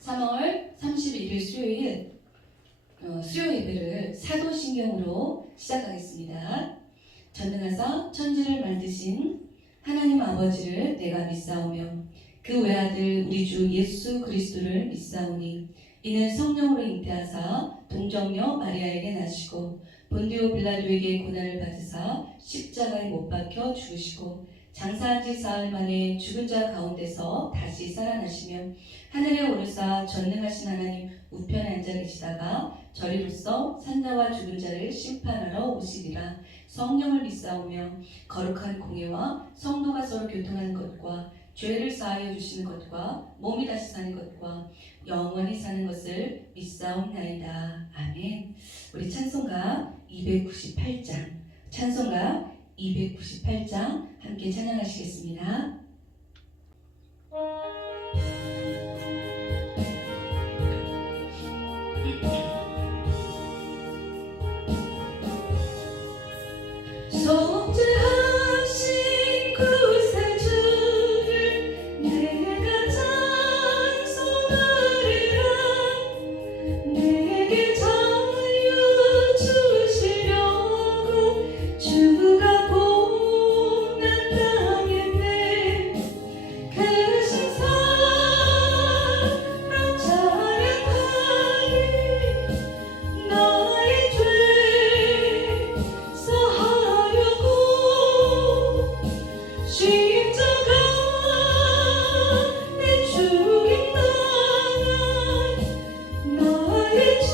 3월 31일 수요일 수요 예배를 사도신경으로 시작하겠습니다. 전능하사 천지를 만드신 하나님 아버지를 내가 믿사오며 그 외아들 우리 주 예수 그리스도를 믿사오니 이는 성령으로 잉태하사 동정녀 마리아에게 나시고 본디오 빌라도에게 고난을 받으사 십자가에 못 박혀 죽으시고 장사한 지 사흘 만에 죽은 자 가운데서 다시 살아나시며 하늘에 오르사 전능하신 하나님 우편에 앉아 계시다가 저리로서 산자와 죽은 자를 심판하러 오시리라. 성령을 믿사오며 거룩한 공예와 성도가 서로 교통하는 것과 죄를 사하여 주시는 것과 몸이 다시 사는 것과 영원히 사는 것을 믿사옵나이다. 아멘. 우리 찬송가 298장 찬송가 298장 함께 찬양하시겠습니다. 속죄하신 구세주를 내가 찬송하리라. 내게 자유 주시려고 주가 고난 당했네. 그 신사랑 찬양하리. 나의 죄 사하려고 십자가 내 죽임 당한 나의 주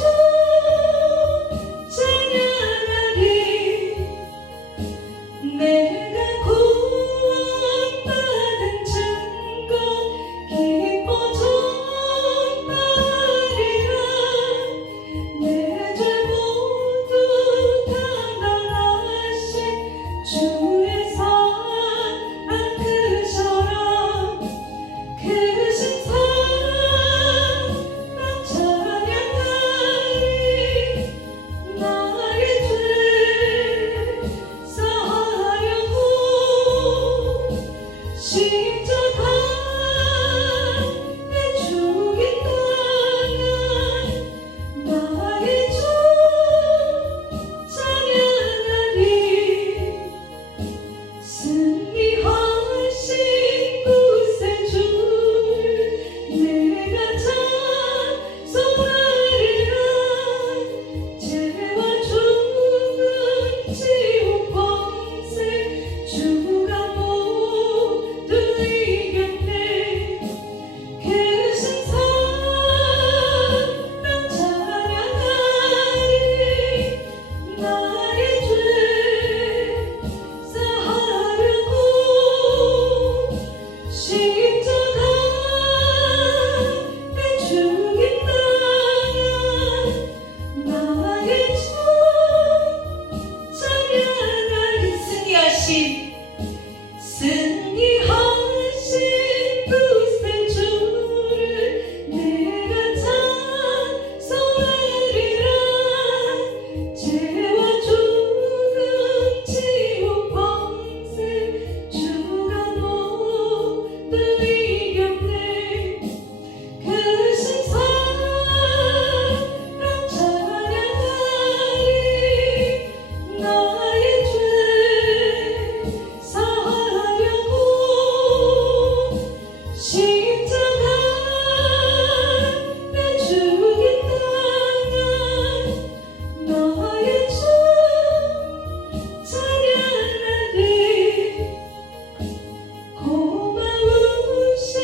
찬양하리. 내가 구원받은 증거 기뻐 전파하리라. 내 죄 모두 담당하신 주의 사랑 크셔라. 크신 사랑 찬양하리. 나의 죄 사하려고 십자가 내 죽임 당한 나의 주 찬양하리. 승리하신 구세주를 내가 찬송하리라. 죄와 죽음 지옥 번세 주가 모두 이겼네. 크신 사랑 찬양하리. 나의 죄 사하려고 십자가 내 죽임 당한 나의 주 찬양하리. 승리하신 구세주를 내가 찬송하리라. 죄와 죽음 지옥 번세 주가 모두 이겼네. 크신 사랑 찬양하리. 나의 죄 사하려고 십자가 내 죽임 당한 나의 주 찬양하리. 고마우신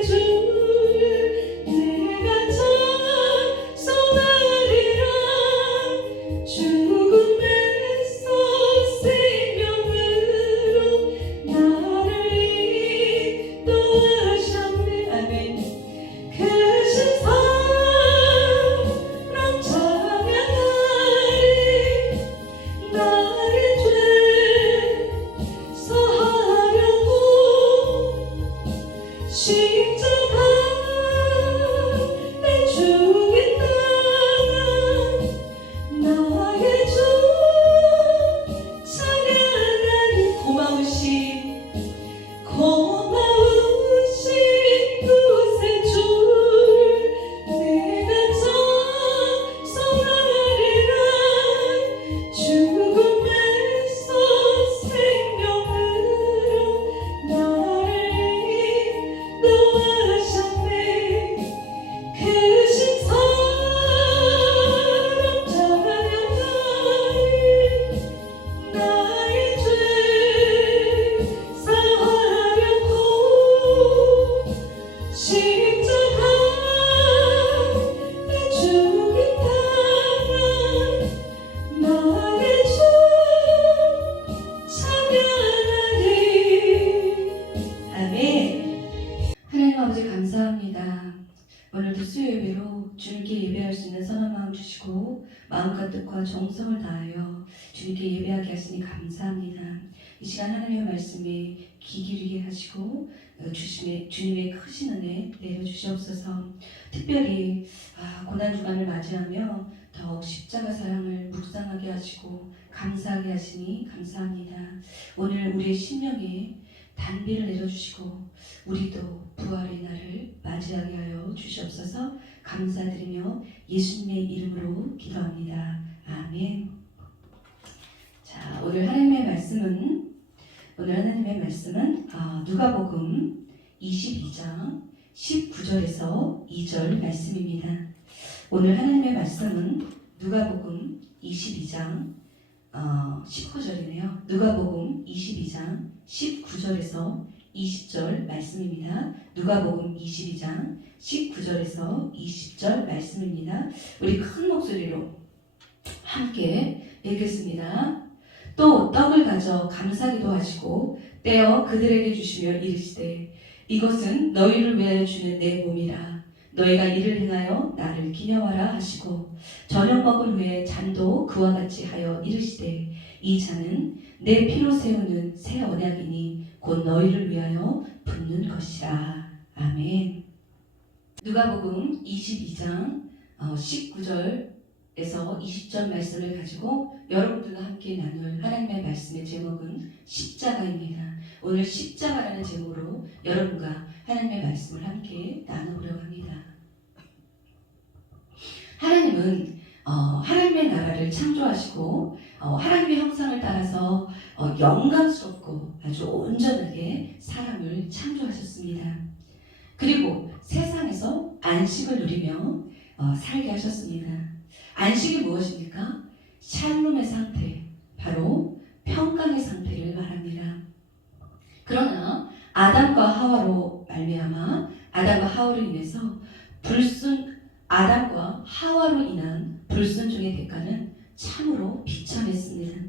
구세주를 내가 찬송하리라. 죽음에서 생명으로 나를 인도하셨네. 아멘. 크신 사랑 찬양하리. 나의 죄 사하려고 십자가 내 죽임 당한 나의 주 찬양하리. 고마우신 구세주 아멘. 하나님 아버지 감사합니다. 오늘도 수요 예배로 주님께 예배할 수 있는 선한 마음 주시고 마음과 뜻과 정성을 다하여 주님께 예배하게 하시니 감사합니다. 이 시간 하나님의 말씀에 귀 기울이게 하시고 주님의 크신 은혜 내려주시옵소서. 특별히 고난주간을 맞이하며 더욱 십자가 사랑을 묵상하게 하시고 감사하게 하시니 감사합니다. 오늘 우리의 심령에 단비를 내려주시고 우리도 부활의 날을 맞이하게 하여 주시옵소서. 감사드리며 예수님의 이름으로 기도합니다. 아멘. 자, 오늘 하나님의 말씀은 누가복음 22장 19절에서 2절 말씀입니다. 오늘 하나님의 말씀은 누가복음 22장 19절이네요. 누가복음 22장 19절에서 20절 말씀입니다. 누가복음 22장 19절에서 20절 말씀입니다. 우리 큰 목소리로 함께 읽겠습니다. 또 떡을 가져 감사기도 하시고 떼어 그들에게 주시며 이르시되 이것은 너희를 위하여 주는 내 몸이라. 너희가 이를 행하여 나를 기념하라 하시고 저녁 먹은 후에 잔도 그와 같이 하여 이르시되 이 잔은 내 피로 세우는 새 언약이니 곧 너희를 위하여 붓는 것이라. 아멘. 누가복음 22장 19절에서 20절 말씀을 가지고 여러분들과 함께 나눌 하나님의 말씀의 제목은 십자가입니다. 오늘 십자가라는 제목으로 여러분과 하나님의 말씀을 함께 나눠보려고 합니다. 하나님은 하나님의 나라를 창조하시고 하나님의 형상을 따라서 영광스럽고 아주 온전하게 사람을 창조하셨습니다. 그리고 세상에서 안식을 누리며 살게 하셨습니다. 안식이 무엇입니까? 샬롬의 상태, 바로 평강의 상태를 말합니다. 그러나 아담과 하와로 말미암아 아담과 하와로 인해서 아담과 하와로 인한 불순종의 대가는 참으로 비참했습니다.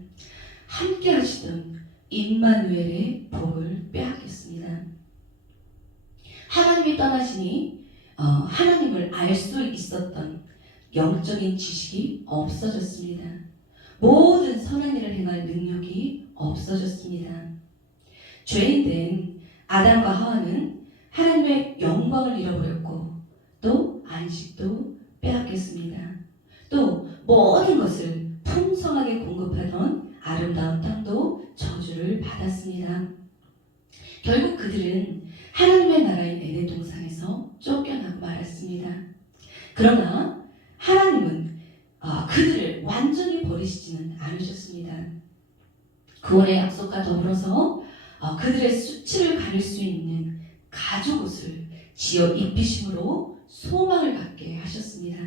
함께 하시던 임마누엘의 복을 빼앗겼습니다. 하나님이 떠나시니 하나님을 알 수 있었던 영적인 지식이 없어졌습니다. 모든 선한 일을 행할 능력이 없어졌습니다. 죄인된 아담과 하와는 하나님의 영광을 잃어버렸고 또 안식도 빼앗겼습니다. 또 모든 것을 풍성하게 공급하던 아름다운 땅도 저주를 받았습니다. 결국 그들은 하나님의 나라인 에덴 동산에서 쫓겨나고 말았습니다. 그러나 하나님은 그들을 완전히 버리시지는 않으셨습니다. 구원의 약속과 더불어서 그들의 수치를 가릴 수 있는 가죽옷을 지어 입히심으로 소망을 갖게 하셨습니다.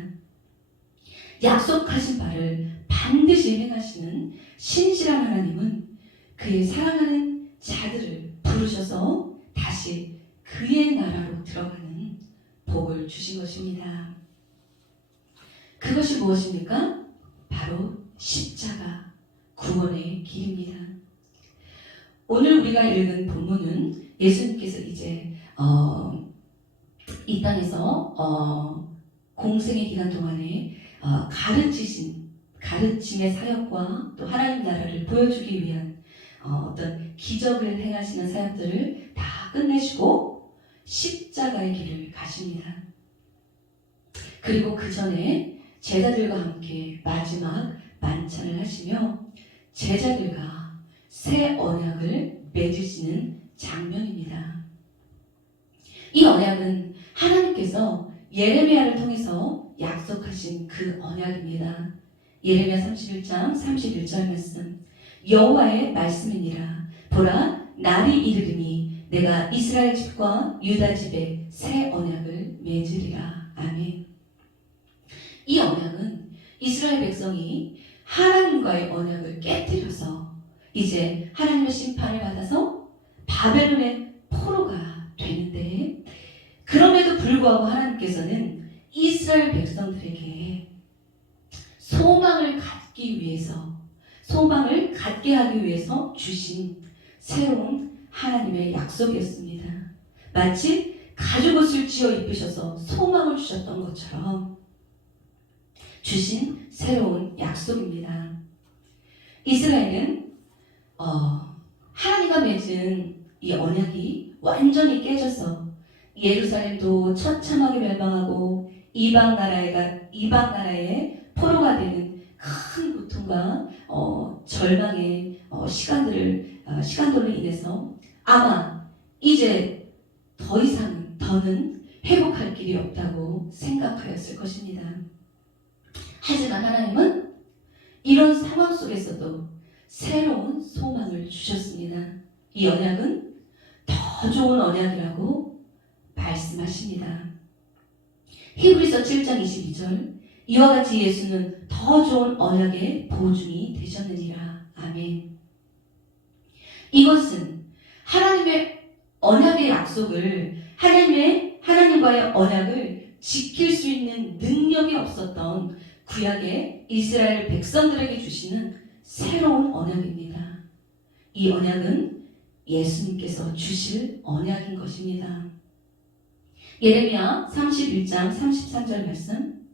약속하신 바를 반드시 행하시는 신실한 하나님은 그의 사랑하는 자들을 부르셔서 다시 그의 나라로 들어가는 복을 주신 것입니다. 그것이 무엇입니까? 바로 십자가, 구원의 길입니다. 오늘 우리가 읽은 본문은 예수님께서 이제 이 땅에서 공생의 기간 동안에 가르침의 사역과 또 하나님 나라를 보여주기 위한 어떤 기적을 행하시는 사역들을 다 끝내시고 십자가의 길을 가십니다. 그리고 그 전에 제자들과 함께 마지막 만찬을 하시며 제자들과 새 언약을 맺으시는 장면입니다. 이 언약은 하나님께서 예레미야를 통해서 약속하신 그 언약입니다. 예레미야 31장 31절 말씀. 여호와의 말씀이니라. 보라, 날이 이르리니 내가 이스라엘 집과 유다 집에 새 언약을 맺으리라. 아멘. 이 언약은 이스라엘 백성이 하나님과의 언약을 깨뜨려서 이제 하나님의 심판을 받아서 바벨론의 포로가 되는데, 그럼에도 불구하고 하나님께서는 이스라엘 백성들에게 소망을 갖게 하기 위해서 주신 새로운 하나님의 약속이었습니다. 마치 가죽옷을 지어 입히셔서 소망을 주셨던 것처럼 주신 새로운 약속입니다. 이스라엘은 하나님과 맺은 이 언약이 완전히 깨져서 예루살렘도 처참하게 멸망하고 이방 나라의 포로가 되는 큰 고통과 절망의 시간들로 인해서 아마 이제 더 이상은 더는 회복할 길이 없다고 생각하였을 것입니다. 하지만 하나님은 이런 상황 속에서도 새로운 소망을 주셨습니다. 이 언약은 더 좋은 언약이라고 말씀하십니다. 히브리서 7장 22절 이와 같이 예수는 더 좋은 언약의 보증이 되셨느니라. 아멘. 이것은 하나님의 언약의 약속을 하나님과의 언약을 지킬 수 있는 능력이 없었던 구약의 이스라엘 백성들에게 주시는 새로운 언약입니다. 이 언약은 예수님께서 주실 언약인 것입니다. 예레미야 31장 33절 말씀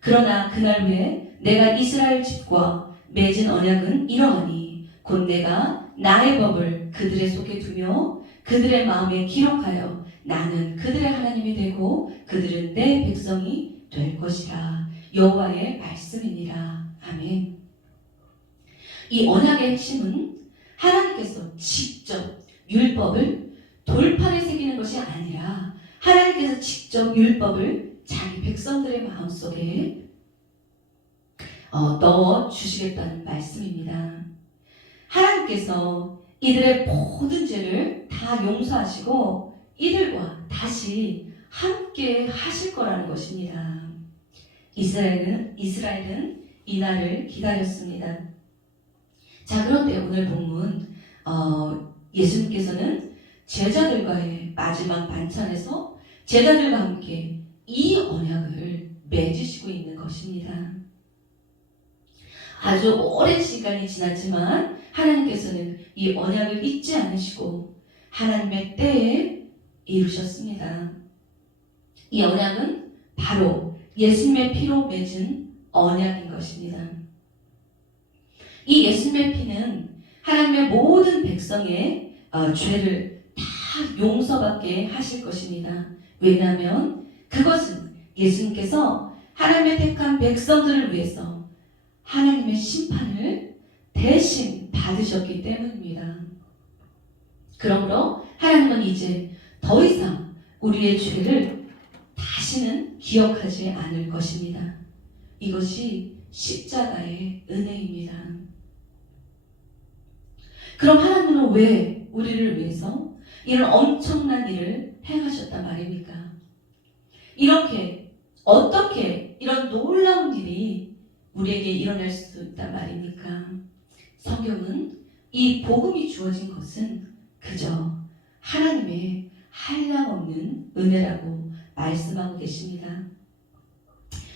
그러나 그날 후에 내가 이스라엘 집과 맺은 언약은 이러하니 곧 내가 나의 법을 그들의 속에 두며 그들의 마음에 기록하여 나는 그들의 하나님이 되고 그들은 내 백성이 될 것이라. 여호와의 말씀이니라. 아멘. 이 언약의 핵심은 하나님께서 직접 율법을 돌판에 새기는 것이 아니라 하나님께서 직접 율법을 자기 백성들의 마음속에 넣어 주시겠다는 말씀입니다. 하나님께서 이들의 모든 죄를 다 용서하시고 이들과 다시 함께 하실 거라는 것입니다. 이스라엘은 이 날을 기다렸습니다. 자, 그런데 오늘 본문 예수님께서는 제자들과의 마지막 만찬에서 제자들과 함께 이 언약을 맺으시고 있는 것입니다. 아주 오랜 시간이 지났지만 하나님께서는 이 언약을 잊지 않으시고 하나님의 때에 이루셨습니다. 이 언약은 바로 예수님의 피로 맺은 언약인 것입니다. 이 예수님의 피는 하나님의 모든 백성의 죄를 다 용서받게 하실 것입니다. 왜냐하면 그것은 예수님께서 하나님의 택한 백성들을 위해서 하나님의 심판을 대신 받으셨기 때문입니다. 그러므로 하나님은 이제 더 이상 우리의 죄를 다시는 기억하지 않을 것입니다. 이것이 십자가의 은혜입니다. 그럼 하나님은 왜 우리를 위해서 이런 엄청난 일을 행하셨단 말입니까? 어떻게 이런 놀라운 일이 우리에게 일어날 수 있단 말입니까? 성경은 이 복음이 주어진 것은 그저 하나님의 한량없는 은혜라고 말씀하고 계십니다.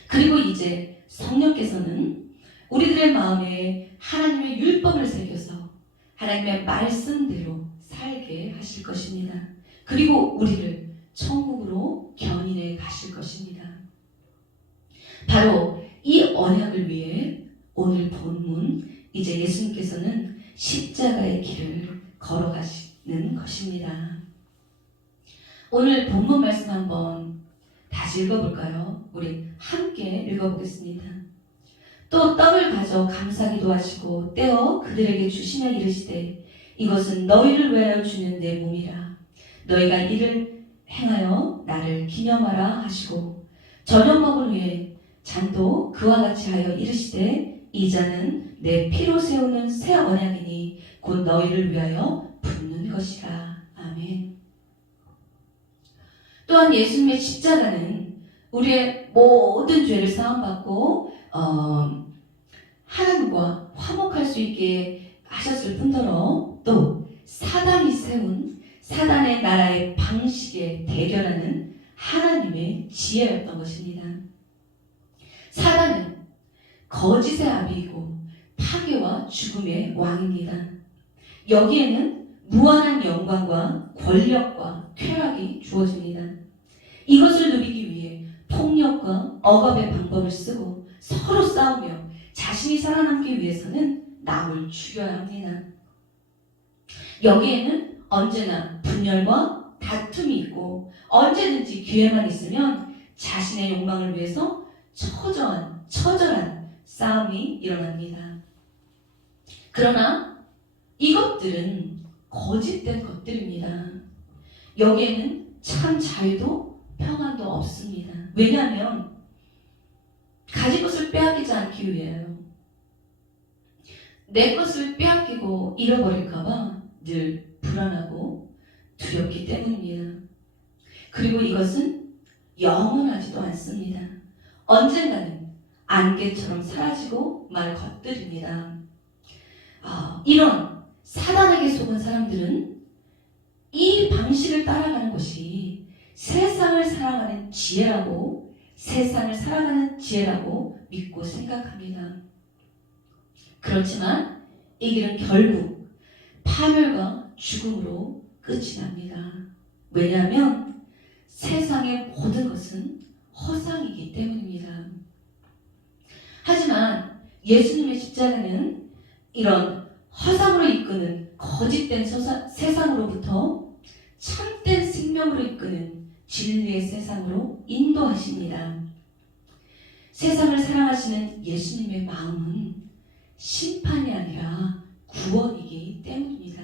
그리고 이제 성령께서는 우리들의 마음에 하나님의 율법을 새겨서 하나님의 말씀대로 살게 하실 것입니다. 그리고 우리를 천국으로 견인해 가실 것입니다. 바로 이 언약을 위해 오늘 본문 이제 예수님께서는 십자가의 길을 걸어가시는 것입니다. 오늘 본문 말씀 한번 다시 읽어볼까요? 우리 함께 읽어보겠습니다. 또 떡을 가져 감사기도 하시고 떼어 그들에게 주시며 이르시되 이것은 너희를 위하여 주는 내 몸이라. 너희가 이를 행하여 나를 기념하라 하시고 저녁 먹은 후에 잔도 그와 같이 하여 이르시되 이 잔은 내 피로 세우는 새 언약이니 곧 너희를 위하여 붓는 것이라. 아멘. 또한 예수님의 십자가는 우리의 모든 죄를 사함받고 하나님과 화목할 수 있게 하셨을 뿐더러 또 사단이 세운 사단의 나라의 방식에 대결하는 하나님의 지혜였던 것입니다. 사단은 거짓의 아비이고 파괴와 죽음의 왕입니다. 여기에는 무한한 영광과 권력과 쾌락이 주어집니다. 이것을 누리기 위해 폭력과 억압의 방법을 쓰고 서로 싸우며 자신이 살아남기 위해서는 남을 죽여야 합니다. 여기에는 언제나 분열과 다툼이 있고 언제든지 기회만 있으면 자신의 욕망을 위해서 처절한 싸움이 일어납니다. 그러나 이것들은 거짓된 것들입니다. 여기에는 참 자유도 평안도 없습니다. 왜냐하면 가진 것을 빼앗기지 않기 위해요. 내 것을 빼앗기고 잃어버릴까봐 늘 불안하고 두렵기 때문입니다. 그리고 이것은 영원하지도 않습니다. 언젠가는 안개처럼 사라지고 말 것들입니다. 이런 사단에게 속은 사람들은 이 방식을 따라가는 것이 세상을 살아가는 지혜라고 믿고 생각합니다. 그렇지만 이 길은 결국 파멸과 죽음으로 끝이 납니다. 왜냐하면 세상의 모든 것은 허상이기 때문입니다. 하지만 예수님의 십자가는 이런 허상으로 이끄는 거짓된 세상으로부터 참된 생명으로 이끄는 진리의 세상으로 인도하십니다. 세상을 사랑하시는 예수님의 마음은 심판이 아니라 구원이기 때문입니다.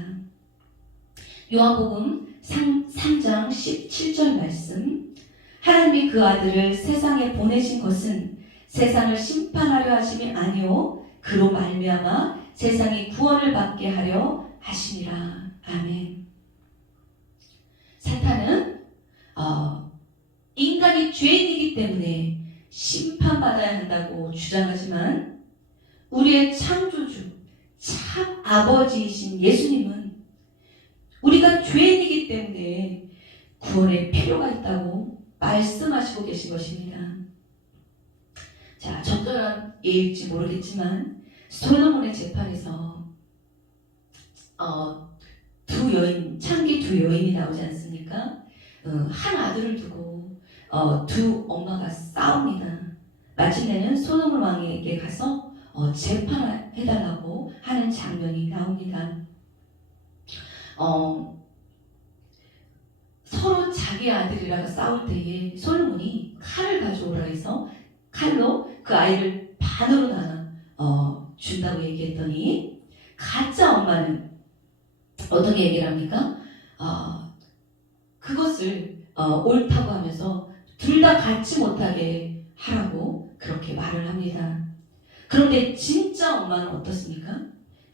요한복음 3장 17절 말씀, 하나님이 그 아들을 세상에 보내신 것은 세상을 심판하려 하심이 아니요 그로 말미암아 세상이 구원을 받게 하려 하심이라. 아멘. 사탄은 인간이 죄인이기 때문에 심판받아야 한다고 주장하지만 우리의 창조주, 참 아버지이신 예수님은 우리가 죄인이기 때문에 구원의 필요가 있다고 말씀하시고 계신 것입니다. 자, 적절한 예일지 모르겠지만 솔로몬의 재판에서 창기 두 여인이 나오지 않습니까? 한 아들을 두고 두 엄마가 싸웁니다. 마침내는 솔로몬 왕에게 가서 재판해달라고 하는 장면이 나옵니다. 서로 자기 아들이라고 싸울 때에 솔로몬이 칼을 가져오라 해서 칼로 그 아이를 반으로 나눠 준다고 얘기했더니 가짜 엄마는 어떻게 얘기를 합니까? 그것을 옳다고 하면서 둘 다 갖지 못하게 하라고 그렇게 말을 합니다. 그런데 진짜 엄마는 어떻습니까?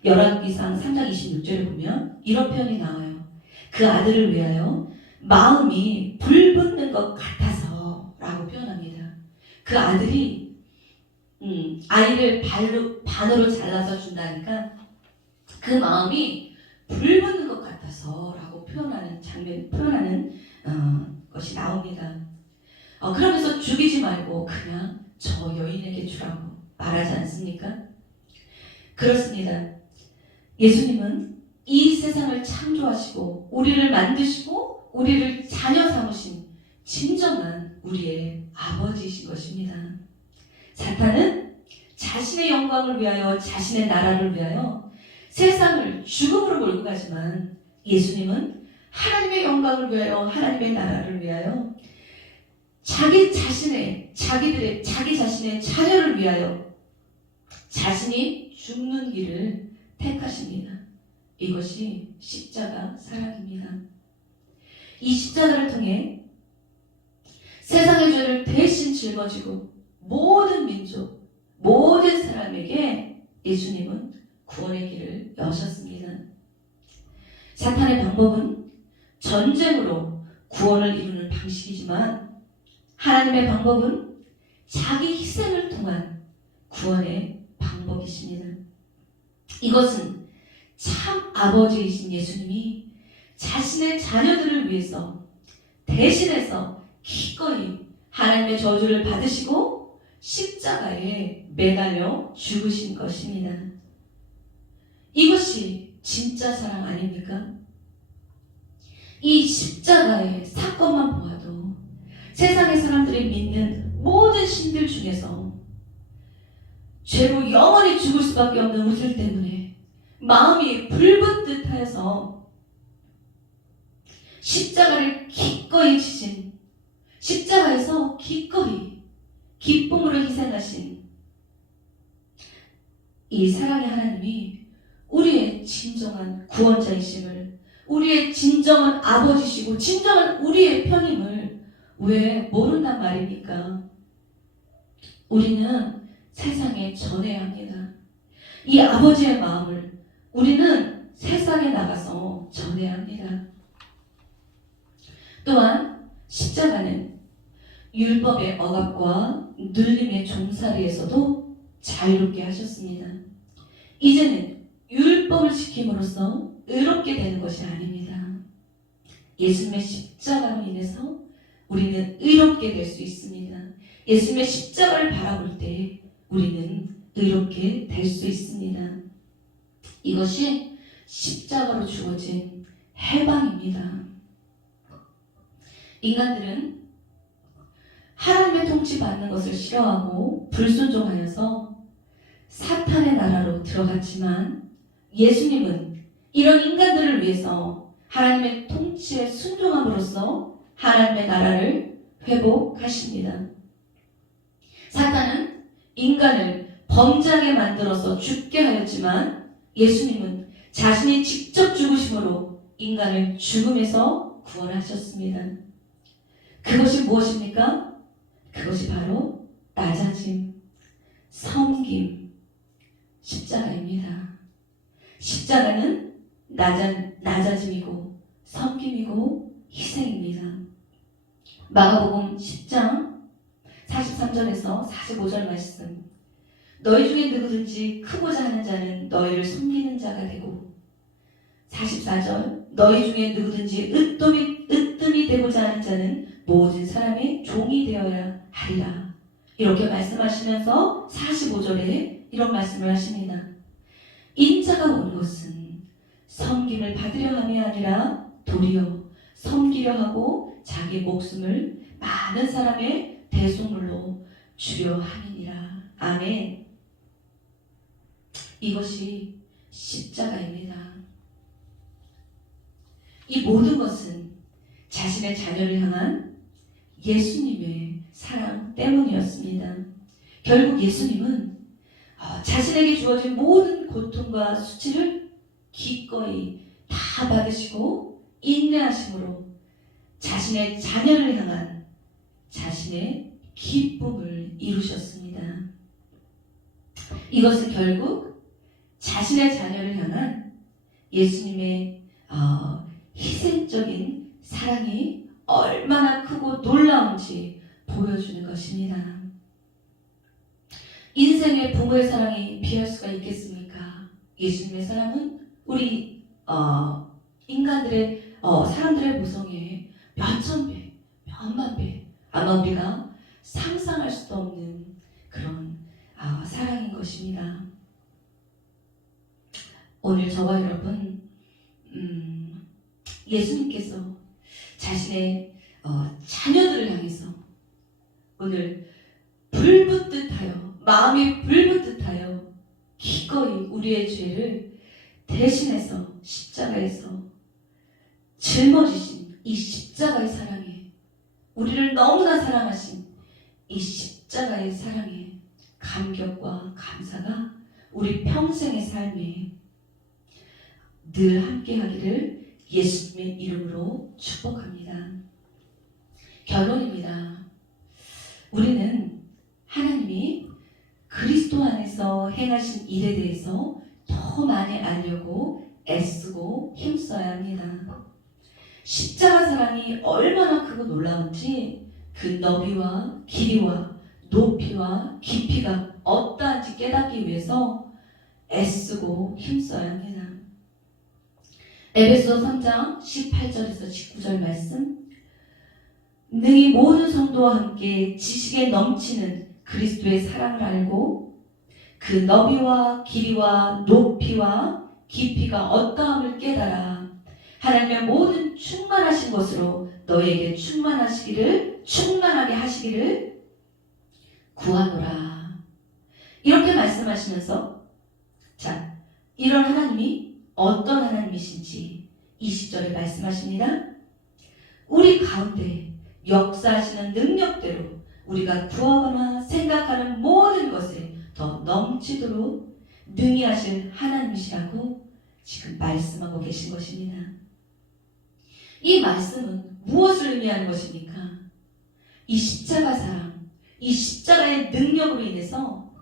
열왕기상 3장 26절에 보면 이런 표현이 나와요. 그 아들을 위하여 마음이 불붙는 것 같아서 라고 표현합니다. 그 아들이 아이를 반으로 잘라서 준다니까 그 마음이 불붙는 것 같아서 라고 표현하는 것이 나옵니다. 그러면서 죽이지 말고 그냥 저 여인에게 주라고 말하지 않습니까? 그렇습니다. 예수님은 이 세상을 창조하시고 우리를 만드시고 우리를 자녀 삼으신 진정한 우리의 아버지이신 것입니다. 사탄은 자신의 영광을 위하여 자신의 나라를 위하여 세상을 죽음으로 몰고 가지만 예수님은 하나님의 영광을 위하여 하나님의 나라를 위하여 자기 자신의 자녀를 위하여 자신이 죽는 길을 택하십니다. 이것이 십자가 사랑입니다. 이 십자가를 통해 세상의 죄를 대신 짊어지고 모든 민족, 모든 사람에게 예수님은 구원의 길을 여셨습니다. 사탄의 방법은 전쟁으로 구원을 이루는 방식이지만 하나님의 방법은 자기 희생을 통한 구원의 방법이십니다. 이것은 참 아버지이신 예수님이 자신의 자녀들을 위해서 대신해서 기꺼이 하나님의 저주를 받으시고 십자가에 매달려 죽으신 것입니다. 이것이 진짜 사랑 아닙니까? 이 십자가의 사건만 보아도 세상의 사람들이 믿는 모든 신들 중에서 죄로 영원히 죽을 수밖에 없는 우리들 때문에 마음이 불붙듯 하여서 십자가를 기꺼이 지신, 십자가에서 기꺼이 기쁨으로 희생하신 이 사랑의 하나님이 우리의 진정한 구원자이심을, 우리의 진정한 아버지시고 진정한 우리의 편임을 왜 모른단 말입니까? 우리는 세상에 전해야 합니다. 이 아버지의 마음을 우리는 세상에 나가서 전해야 합니다. 또한 십자가는 율법의 억압과 눌림의 종살이에서도 자유롭게 하셨습니다. 이제는 율법을 지킴으로써 의롭게 되는 것이 아닙니다. 예수님의 십자가로 인해서 우리는 의롭게 될 수 있습니다. 예수님의 십자가를 바라볼 때 우리는 의롭게 될 수 있습니다. 이것이 십자가로 주어진 해방입니다. 인간들은 하나님의 통치받는 것을 싫어하고 불순종하여서 사탄의 나라로 들어갔지만 예수님은 이런 인간들을 위해서 하나님의 통치에 순종함으로써 하나님의 나라를 회복하십니다. 사탄은 인간을 범죄하게 만들어서 죽게 하였지만 예수님은 자신이 직접 죽으심으로 인간을 죽음에서 구원하셨습니다. 그것이 무엇입니까? 그것이 바로 낮아짐, 섬김, 십자가입니다. 십자가는 낮아짐이고 섬김이고 희생입니다. 마가복음 10장 43절에서 45절 말씀, 너희 중에 누구든지 크고자 하는 자는 너희를 섬기는 자가 되고, 44절, 너희 중에 누구든지 으뜸이 되고자 하는 자는 모든 사람의 종이 되어야 하리라. 이렇게 말씀하시면서 45절에 이런 말씀을 하십니다. 인자가 온 것은 섬김을 받으려 함이 아니라 도리어 섬기려 하고 자기 목숨을 많은 사람의 대속물로 주려 함이니라. 아멘. 이것이 십자가입니다. 이 모든 것은 자신의 자녀를 향한 예수님의 사랑 때문이었습니다. 결국 예수님은 자신에게 주어진 모든 고통과 수치를 기꺼이 다 받으시고 인내하심으로 자신의 자녀를 향한 자신의 기쁨을 이루셨습니다. 이것은 결국 자신의 자녀를 향한 예수님의 희생적인 사랑이 얼마나 크고 놀라운지 보여주는 것입니다. 인생의 부모의 사랑이 비할 수가 있겠습니까? 예수님의 사랑은 우리 인간들의 사람들의 모성에 몇천 배, 몇만 배, 아마 우리가 상상할 수도 없는 그런 사랑인 것입니다. 오늘 저와 여러분, 예수님께서 자신의 자녀들을 향해서 오늘 불붙듯하여, 마음이 불붙듯하여 기꺼이 우리의 죄를 대신해서 십자가에서 짊어지신 이 십자가의 사랑에, 우리를 너무나 사랑하신 이 십자가의 사랑에 감격과 감사가 우리 평생의 삶에 늘 함께하기를 예수님의 이름으로 축복합니다. 결론입니다. 우리는 하나님이 그리스도 안에서 행하신 일에 대해서 더 많이 알려고 애쓰고 힘써야 합니다. 십자가 사랑이 얼마나 크고 놀라운지 그 너비와 길이와 높이와 깊이가 어떠한지 깨닫기 위해서 애쓰고 힘써야 합니다. 에베소 3장 18절에서 19절 말씀, 능히 모든 성도와 함께 지식에 넘치는 그리스도의 사랑을 알고 그 너비와 길이와 높이와 깊이가 어떠함을 깨달아 하나님의 모든 충만하신 것으로 너에게 충만하게 하시기를 구하노라. 이렇게 말씀하시면서, 자, 이런 하나님이 어떤 하나님이신지 20절에 말씀하십니다. 우리 가운데 역사하시는 능력대로 우리가 구하거나 생각하는 모든 것을 더 넘치도록 능히 하실 하나님이시라고 지금 말씀하고 계신 것입니다. 이 말씀은 무엇을 의미하는 것입니까? 이 십자가 사랑, 이 십자가의 능력으로 인해서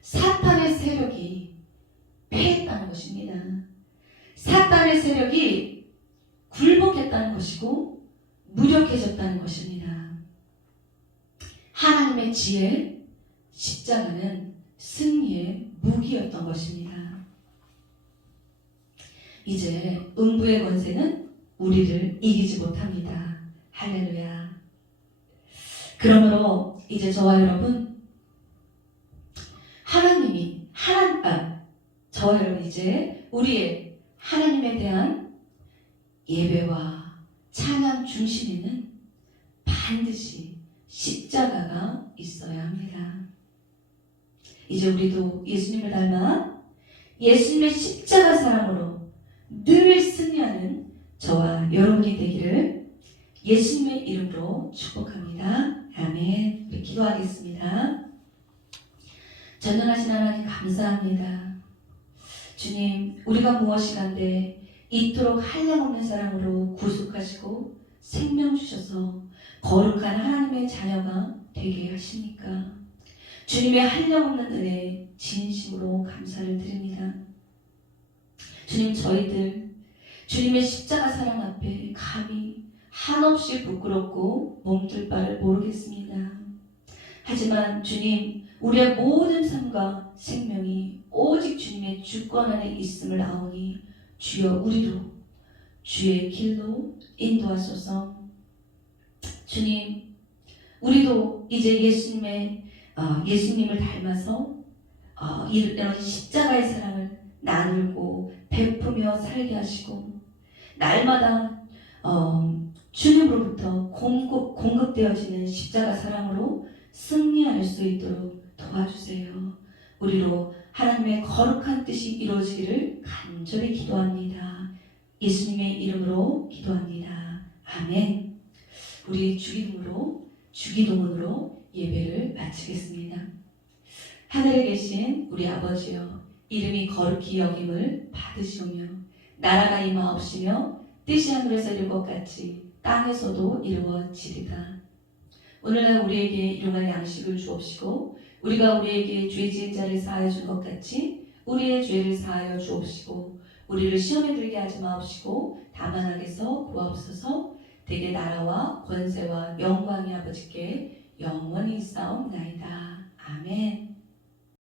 사탄의 세력이 패했다는 것입니다. 사탄의 세력이 굴복했다는 것이고 무력해졌다는 것입니다. 하나님의 지혜, 십자가는 승리의 무기였던 것입니다. 이제 음부의 권세는 우리를 이기지 못합니다. 할렐루야. 그러므로 이제 저와 여러분, 저와 여러분 이제 우리의 하나님에 대한 예배와 찬양 중심에는 반드시 십자가가 있어야 합니다. 이제 우리도 예수님을 닮아 예수님의 십자가 사랑으로 늘 승리하는 저와 여러분이 되기를 예수님의 이름으로 축복합니다. 아멘. 우리 기도하겠습니다. 전능하신 하나님 감사합니다. 주님, 우리가 무엇이간데 이토록 한량없는 사랑으로 구속하시고 생명 주셔서 거룩한 하나님의 자녀가 되게 하십니까? 주님의 한량없는 은혜에 진심으로 감사를 드립니다. 주님, 저희들 주님의 십자가 사랑 앞에 감히 한없이 부끄럽고 몸둘 바를 모르겠습니다. 하지만 주님, 우리의 모든 삶과 생명이 오직 주님의 주권 안에 있음을 아오니 주여 우리도 주의 길로 인도하소서. 주님, 우리도 이제 예수님을 닮아서 이런 십자가의 사랑을 나누고 베푸며 살게 하시고 날마다 주님으로부터 공급되어지는 십자가 사랑으로 승리할 수 있도록 도와주세요. 우리로 하나님의 거룩한 뜻이 이루어지기를 간절히 기도합니다. 예수님의 이름으로 기도합니다. 아멘. 우리 주기도문으로 예배를 마치겠습니다. 하늘에 계신 우리 아버지여, 이름이 거룩히 여김을 받으시오며 나라가 임하옵시며 뜻이 하늘에서 이룬 것 같이 땅에서도 이루어지리다. 오늘날 우리에게 일용할 양식을 주옵시고 우리가 우리에게 죄 지은 자를 사하여 준 것 같이 우리의 죄를 사하여 주옵시고 우리를 시험에 들게 하지 마옵시고 다만 악에서 구하옵소서. 대개 나라와 권세와 영광이 아버지께 영원히